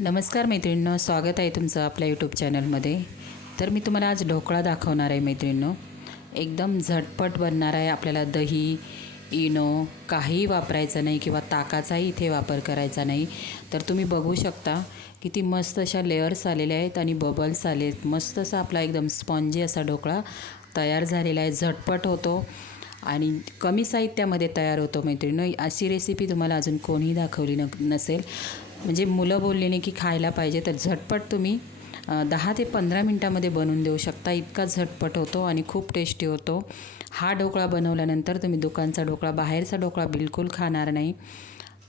नमस्कार मैत्रिणींनो स्वागत आहे तुमचं आपल्या यूट्यूब चॅनलमध्ये तर मी तुम्हाला आज ढोकळा दाखवणार आहे मैत्रिणींनो. एकदम झटपट बनणार आहे आपल्याला दही इनो काहीही वापरायचं नाही किंवा ताकाचाही इथे वापर करायचा नाही. तर तुम्ही बघू शकता किती मस्त अशा लेअर्स आलेल्या आहेत आणि बबल्स आले आहेत. मस्त असा आपला एकदम स्पॉन्जी असा ढोकळा तयार झालेला आहे. झटपट होतो आणि कमी साहित्यामध्ये तयार होतो मैत्रिणी अशी रेसिपी तुम्हाला अजून कोणीही दाखवली न नसेल. म्हणजे मुलं बोलले की खायला पाहिजे तर झटपट तुम्ही दहा ते पंधरा मिनटामध्ये बनवून देऊ शकता. इतका झटपट होतो आणि खूप टेस्टी होतो. हा ढोकळा बनवल्यानंतर तुम्ही दुकानचा ढोकळा बाहेरचा ढोकळा बिलकुल खाणार नाही.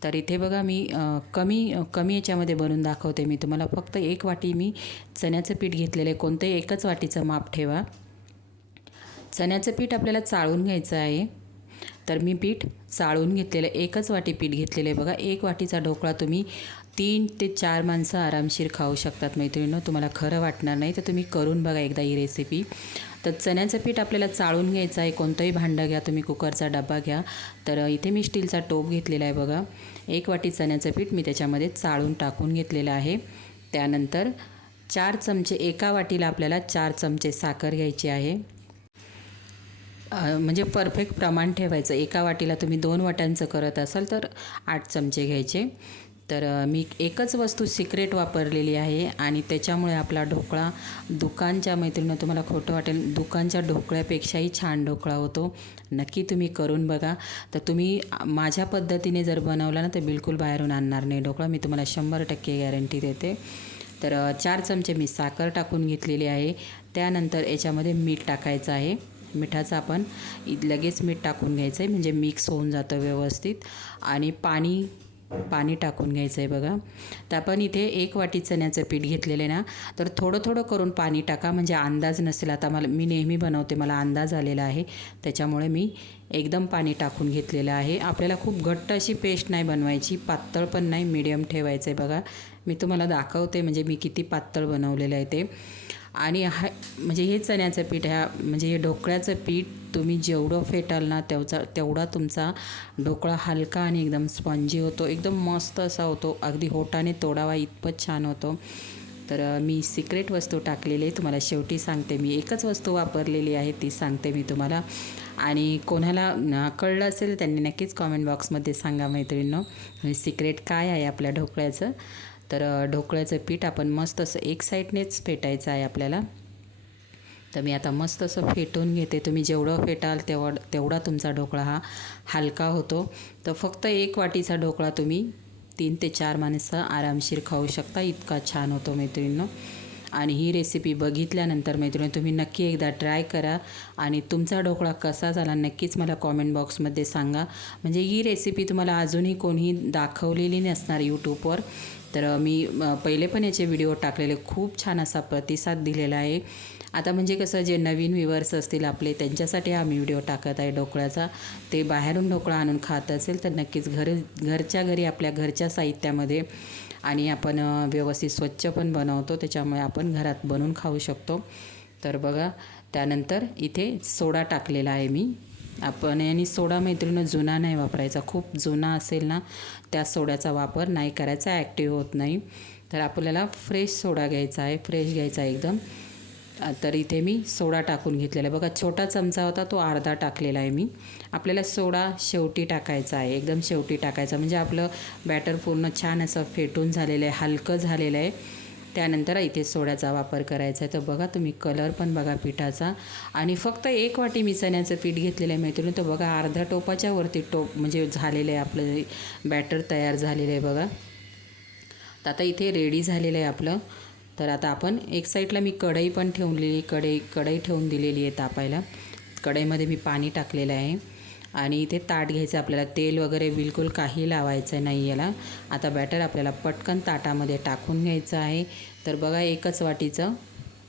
तर इथे बघा मी कमी कमी याच्यामध्ये बनवून दाखवते मी तुम्हाला. फक्त एक वाटी मी चण्याचं पीठ घेतलेलं आहे. कोणतंही एकच वाटीचं माप ठेवा. चण्याचं पीठ आपल्याला चाळून घ्यायचं आहे. तर मी पीठ चाळून घेतलेलं आहे. एकच वाटी पीठ घेतलेलं आहे. बघा एक वाटीचा ढोकळा तुम्ही तीन ते चार माणसं आरामशीर खाऊ शकतात मैत्रिणीनं. तुम्हाला खरं वाटणार नाही तर तुम्ही करून बघा एकदा ही रेसिपी तर चण्याचं पीठ आपल्याला चाळून घ्यायचं आहे. कोणतंही भांडं घ्या तुम्ही कुकरचा डबा घ्या. तर इथे मी स्टीलचा टोप घेतलेला आहे बघा. एक वाटी चण्याचं पीठ मी त्याच्यामध्ये चाळून टाकून घेतलेलं आहे. त्यानंतर चार चमचे एका वाटीला आपल्याला चार चमचे साखर घ्यायची आहे. म्हणजे परफेक्ट प्रमाण ठेवायचं. एका वाटीला तुम्ही दोन वाट्यांचं करत असाल तर आठ चमचे घ्यायचे. तर मी एकच वस्तू सिक्रेट वापरलेली आहे आणि त्याच्यामुळे आपला ढोकळा दुकानच्या मैत्रिणीनं तुम्हाला खोटं वाटेल दुकानच्या ढोकळ्यापेक्षाही छान ढोकळा होतो. नक्की तुम्ही करून बघा. तर तुम्ही माझ्या पद्धतीने जर बनवला ना तर बिलकुल बाहेरून आणणार नाही ढोकळा. मी तुम्हाला शंभर टक्के गॅरंटी देते. तर चार चमचे मी साखर टाकून घेतलेली आहे. त्यानंतर याच्यामध्ये मीठ टाकायचं आहे. मिठाचं आपण लगेच मीठ टाकून घ्यायचं आहे म्हणजे मिक्स होऊन जातं व्यवस्थित. आणि पाणी पाणी टाकून घ्यायचं आहे बघा. तर आपण इथे एक वाटी चण्याचं पीठ घेतलेलं आहे ना तर थोडं थोडं करून पाणी टाका. म्हणजे अंदाज नसेल आता मला मी नेहमी बनवते मला अंदाज आलेला आहे. त्याच्यामुळे मी एकदम पाणी टाकून घेतलेलं आहे. आपल्याला खूप घट्ट अशी पेस्ट नाही बनवायची पातळ पण नाही मीडियम ठेवायचं आहे बघा. मी तुम्हाला दाखवते म्हणजे मी किती पातळ बनवलेलं आहे ते. आणि हा म्हणजे हे चण्याचं पीठ ह्या म्हणजे हे ढोकळ्याचं पीठ तुम्ही जेवढं फेटाल ना तेवचा तेवढा तुमचा ढोकळा हलका आणि एकदम स्पॉन्जी होतो. एकदम मस्त असा होतो. अगदी होटाने तोडावा इतपत छान होतो. तर मी सिक्रेट वस्तू टाकलेली आहे. तुम्हाला शेवटी सांगते मी. एकच वस्तू वापरलेली आहे ती सांगते मी तुम्हाला. आणि कोणाला कळलं असेल त्यांनी नक्कीच कॉमेंट बॉक्समध्ये सांगा मैत्रिणींनो. सिक्रेट काय आहे आपल्या ढोकळ्याचं? तर ढोकळ्याचं पीठ आपण मस्त असं एक साईडनेच फेटायचं आहे आपल्याला. तर मी आता मस्त असं फेटून घेते. तुम्ही जेवढं फेटाल तेवढ तेवढा तुमचा ढोकळा हा हलका होतो. तर फक्त एक वाटीचा ढोकळा तुम्ही तीन ते चार माणसं आरामशीर खाऊ शकता. इतका छान होतो मैत्रिणींनो. आणि ही रेसिपी बघितल्यानंतर मैत्रिणी तुम्ही नक्की एकदा ट्राय करा. आणि तुमचा ढोकळा कसा झाला नक्कीच मला कॉमेंट बॉक्समध्ये सांगा. म्हणजे ही रेसिपी तुम्हाला अजूनही कोणी दाखवलेली नसणार यूट्यूबवर तर मी पहिले पण याचे व्हिडिओ टाकलेले खूप छान असा प्रतिसाद दिलेला आहे. आता म्हणजे कसं जे नवीन व्ह्युअर्स असतील आपले त्यांच्यासाठी हा मी व्हिडिओ टाकत आहे ढोकळ्याचा ते बाहेरून ढोकळा आणून खात असेल तर नक्कीच घर घरच्या घरी आपल्या घरच्या साहित्यामध्ये आणि आपण व्यवस्थित स्वच्छ पण बनवतो. त्याच्यामुळे आपण घरात बनवून खाऊ शकतो. तर बघा त्यानंतर इथे सोडा टाकलेला आहे मी. आपण आणि सोडा मैत्रिणी जुना नाही वापरायचा. खूप जुना असेल ना त्या सोड्याचा वापर नाही करायचा ॲक्टिव्ह होत नाही. तर आपल्याला फ्रेश सोडा घ्यायचा आहे फ्रेश घ्यायचा आहे एकदम. तर इथे मी सोडा टाकून घेतलेला आहे. बघा छोटा चमचा होता तो अर्धा टाकलेला आहे मी. आपल्याला सोडा शेवटी टाकायचा आहे एकदम शेवटी टाकायचा. म्हणजे आपलं बॅटर पूर्ण छान असं फेटून झालेलं आहे हलकं झालेलं आहे. त्यानंतर इथे सोड्याचा वापर करायचा आहे. तर बघा तुम्ही कलर पण बघा पिठाचा. आणि फक्त एक वाटी मी चण्याचं पीठ घेतलेलं आहे मैत्रिणी. तर बघा अर्धा टोपाच्या वरती टोप म्हणजे झालेलं आहे आपलं बॅटर तयार झालेलं आहे बघा. तर आता इथे रेडी झालेलं आहे आपलं. तर आता आपण एक साईडला मी कढई पण ठेवलेली कढई कढई ठेवून दिलेली आहे तापायला. कढईमध्ये मी पाणी टाकलेलं आहे. आणि इथे ताट घ्यायचं आपल्याला. तेल वगैरे बिलकुल काही लावायचं नाही याला. आता बॅटर आपल्याला पटकन ताटामध्ये टाकून घ्यायचं आहे. तर बघा एकच वाटीचं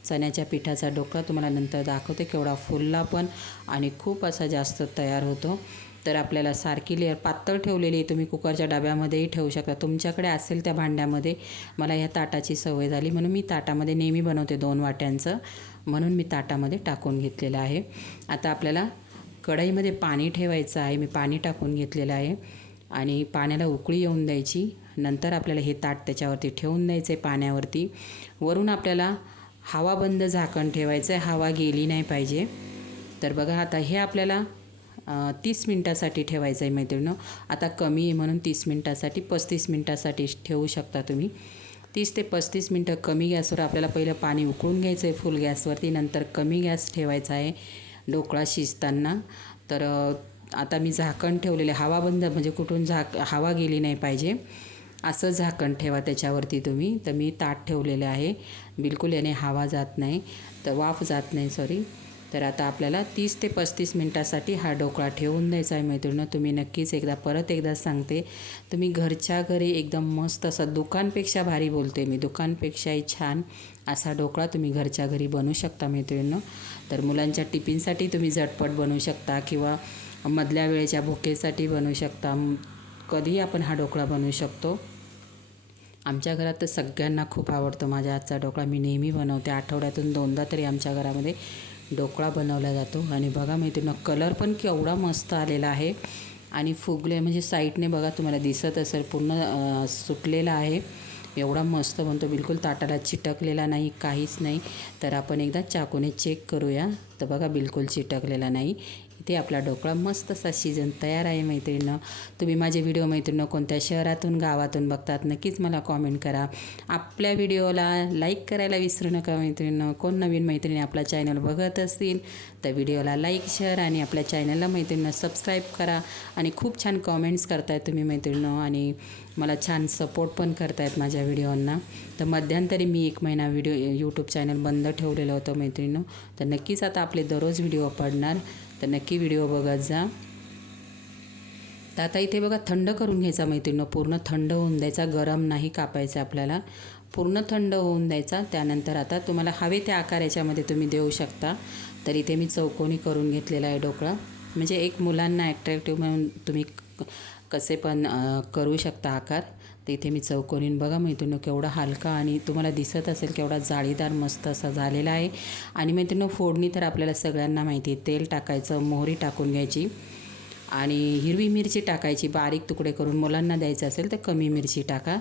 चण्याच्या पिठाचा ढोकळा तुम्हाला नंतर दाखवते केवढा फुलला पण आणि खूप असा जास्त तयार होतो. तर आपल्याला सारखी लेअर पातळ ठेवलेली तुम्ही कुकरच्या डब्यामध्येही ठेवू शकता. तुमच्याकडे असेल त्या भांड्यामध्ये. मला ह्या ताटाची सवय झाली. म्हणून मी ताटामध्ये नेहमी बनवते दोन वाट्यांचं. म्हणून मी ताटामध्ये टाकून घेतलेलं आहे. आता आपल्याला कढईमध्ये पाणी ठेवायचं आहे. मी पाणी टाकून घेतलेलं आहे. आणि पाण्याला उकळी येऊन द्यायची. नंतर आपल्याला हे ताट त्याच्यावरती ठेवून द्यायचं आहे पाण्यावरती. वरून आपल्याला हवा बंद झाकण ठेवायचं आहे हवा गेली नाही पाहिजे. तर बघा आता हे आपल्याला तीस मिनटासाठी ठेवायचं आहे मैत्रिणं आता कमी आहे म्हणून तीस मिनटासाठी पस्तीस मिनटासाठी ठेवू शकता तुम्ही. तीस ते पस्तीस मिनटं कमी गॅसवर आपल्याला पहिलं पाणी उकळून घ्यायचं आहे फुल गॅसवरती. नंतर कमी गॅस ठेवायचा आहे ढोकळा शिजताना. तर आता मी झाकण ठेवलेले हवा बंद म्हणजे कुठून झाक हवा गेली नाही पाहिजे. असं झाकण ठेवा त्याच्यावरती तुम्ही. तर मी ताट ठेवलेलं आहे. बिलकुल याने हवा जात नाही. तर वाफ जात नाही सॉरी तर आता आपल्याला तीस ते पस्तीस मिनटासाठी हा ढोकळा ठेवून द्यायचा आहे मैत्रिणं तुम्ही नक्कीच एकदा परत एकदा सांगते. तुम्ही घरच्या घरी एकदम मस्त असं दुकानपेक्षा भारी बोलते मी. दुकानपेक्षाही छान असा ढोकळा तुम्ही घरच्या घरी बनवू शकता मैत्रिणीनं. तर मुलांच्या टिफिनसाठी तुम्ही झटपट बनवू शकता किंवा मधल्या वेळेच्या भुकेसाठी बनवू शकता. कधीही आपण हा ढोकळा बनवू शकतो. आमच्या घरात तर सगळ्यांना खूप आवडतो माझ्या हातचा ढोकळा. मी नेहमी बनवते. आठवड्यातून दोनदा तरी आमच्या घरामध्ये ढोकळा बनवला जातो. आणि बघा मैत्रिणी कलर पण केवढा मस्त आलेला आहे. आणि फुगले म्हणजे साईडने बघा तुम्हाला दिसत असेल पूर्ण सुटलेला आहे. एवढा मस्त बनतो. बिलकुल ताटाला चिटकलेला नाही काहीच नाही. तर आपण एकदा चाकूने चेक करूया. तर बघा बिलकुल चिटकलेला नाही. इथे आपला ढोकळा मस्त असा सीजन तयार आहे मैत्रिणीनं. तुम्ही माझे व्हिडिओ मैत्रिणीनं कोणत्या शहरातून गावातून बघतात नक्कीच मला कॉमेंट करा. आपल्या व्हिडिओला लाईक करायला विसरू नका मैत्रिणीनं. कोण नवीन मैत्रिणी आपला चॅनल बघत असतील तर व्हिडिओला लाईक शेअर आणि आपल्या चॅनलला मैत्रिणीनं सबस्क्राईब करा. आणि खूप छान कॉमेंट्स करतायत तुम्ही मैत्रिणीनं आणि मला छान सपोर्ट पण करतायत माझ्या व्हिडिओंना तर मध्यंतरी मी एक महिना व्हिडिओ यूट्यूब चॅनल बंद ठेवलेलं होतं मैत्रिणीनं. तर नक्कीच आता आपले दररोज व्हिडिओ पडणार. तर नक्की व्हिडिओ बघत जा. तर आता इथे बघा थंड करून घ्यायचा मैत्रिणीनं. पूर्ण थंड होऊन द्यायचा गरम नाही कापायचा आपल्याला. पूर्ण थंड होऊन द्यायचा. त्यानंतर आता तुम्हाला हवे त्या आकार याच्यामध्ये तुम्ही देऊ शकता. तर इथे मी चौकोनी करून घेतलेला आहे ढोकळा. म्हणजे एक मुलांना ॲट्रॅक्टिव्ह म्हणून तुम्ही कसे पण करू शकता आकार. तर इथे मी चौकोनीन बघा मैत्रिणी केवढा हलका आणि तुम्हाला दिसत असेल केवढा जाळीदार मस्त असा झालेला आहे. आणि मैत्रिणी फोडणी तर आपल्याला सगळ्यांना माहिती आहे. तेल टाकायचं मोहरी टाकून घ्यायची. आणि हिरवी मिरची टाकायची बारीक तुकडे करून मुलांना द्यायचं असेल तर कमी मिरची टाका.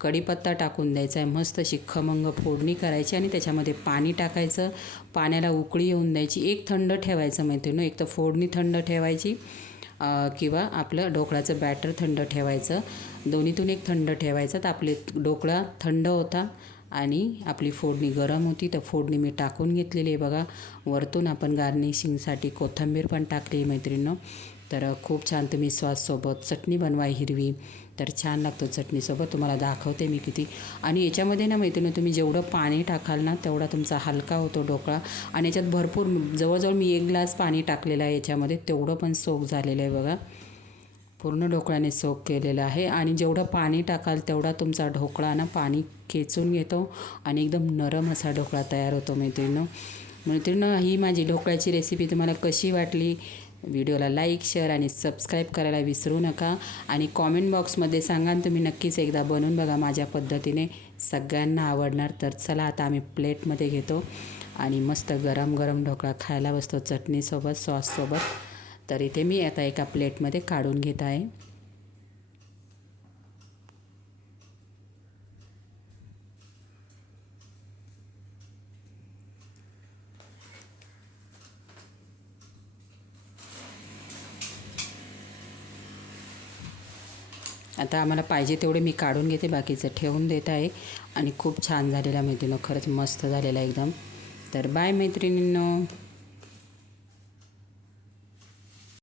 कढीपत्ता टाकून द्यायचा आहे मस्त अशी खमंग फोडणी करायची आणि त्याच्यामध्ये पाणी टाकायचं. पाण्याला उकळी येऊन द्यायची. एक थंड ठेवायचं मैत्रिणी एक तर फोडणी थंड ठेवायची. किंवा आपलं ढोकळाचं बॅटर थंड ठेवायचं. दोन्हीतून एक थंड ठेवायचं. तर आपले ढोकळा थंड होता आणि आपली फोडणी गरम होती. तर फोडणी मी टाकून घेतलेली आहे बघा. वरतून आपण गार्निशिंगसाठी कोथिंबीर पण टाकली मैत्रिणीनं. तर खूप छान तुम्ही सॉससोबत चटणी बनवा हिरवी. तर छान लागतो चटणीसोबत. तुम्हाला दाखवते मी किती. आणि याच्यामध्ये ना मैत्रिणी तुम्ही जेवढं पाणी टाकाल ना तेवढा तुमचा हलका होतो ढोकळा. आणि याच्यात भरपूर जवळजवळ मी एक ग्लास पाणी टाकलेलं आहे याच्यामध्ये. तेवढं पण सोक झालेलं आहे बघा. पूर्ण ढोकळ्याने सोक केलेलं आहे. आणि जेवढं पाणी टाकाल तेवढा तुमचा ढोकळा ना पाणी खेचून घेतो. आणि एकदम नरम असा ढोकळा तयार होतो मैत्रिणीनं मैत्रिणीनं ही माझी ढोकळ्याची रेसिपी तुम्हाला कशी वाटली? व्हिडिओला लाईक शेअर आणि सबस्क्राईब करायला विसरू नका. आणि कॉमेंट बॉक्समध्ये सांगा तुम्ही नक्कीच एकदा बनवून बघा माझ्या पद्धतीने. सगळ्यांना आवडणार तर चला आता आम्ही प्लेटमध्ये घेतो. आणि मस्त गरम गरम ढोकळा खायला बसतो चटणीसोबत सॉससोबत. तर इथे मी आता एका प्लेटमध्ये काढून घेत आहे. आता आम्हाला पाहिजे तेवढे मी काढून घेते बाकीचं ठेवून देत आहे. आणि खूप छान झालेला मैत्रिणी खरंच मस्त झालेला एकदम. तर बाय मैत्रिणींनो.